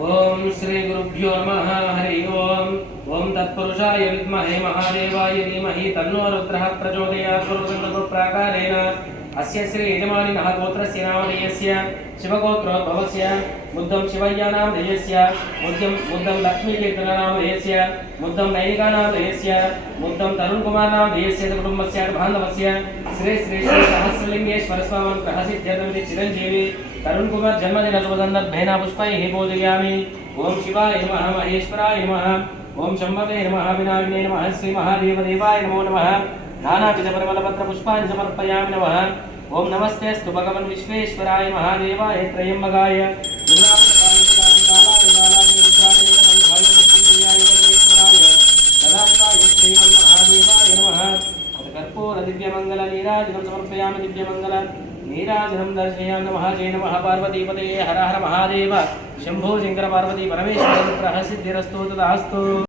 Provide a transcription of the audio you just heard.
ओम श्री गुरुभ्यो नमः हरि ओम ओम तत्पुरुषाय विद्महे महादेवाय धीमहि तन्नो रुद्रः प्रचोदयात् गुरुसङ्कल्पप्राकारेण अस्य श्री यजमानिनः गोत्रस्य नामधेयस्य शिवगोत्रोद्भवस्य मुद्दं शिवय्यानामधेयस्य मुद्दं लक्ष्मीकीर्तननामधेयस्य मुद्दं नैनिकानामधेयस्य मुद्दं तरुणकुमारनामधेयस्य कुटुम्बस्य बान्धवस्य श्री श्री श्री सहस्रलिङ्गेश्वर स्वामिनः सिद्ध्यर्थमिति चिरञ्जीवी तरुणकुमार जन्मदिन शुभसन्दर्भेन पुष्पैः पूजयामि। ओम शिवाय नमः महेश्वराय नमः ओम शंभवे नमः विनायिने नमः श्री महादेवदेवाय नमो नमः नानाविधपरिमलपत्र पुष्पाणि समर्पयामि नमः। ओम नमस्तेऽस्तु भगवन् विश्वेश्वराय महादेवाय त्रयम्बकाय कर्पूर दिव्यमंगल नीराजनं समर्पयामि। दिव्यमंगल नीराजनं दर्शयामि। नमः जय नमः पार्वतीपतये हर हर महादेव शंभो शंकर पार्वती परमेश्वर सिद्धिरस्तु तदास्तु।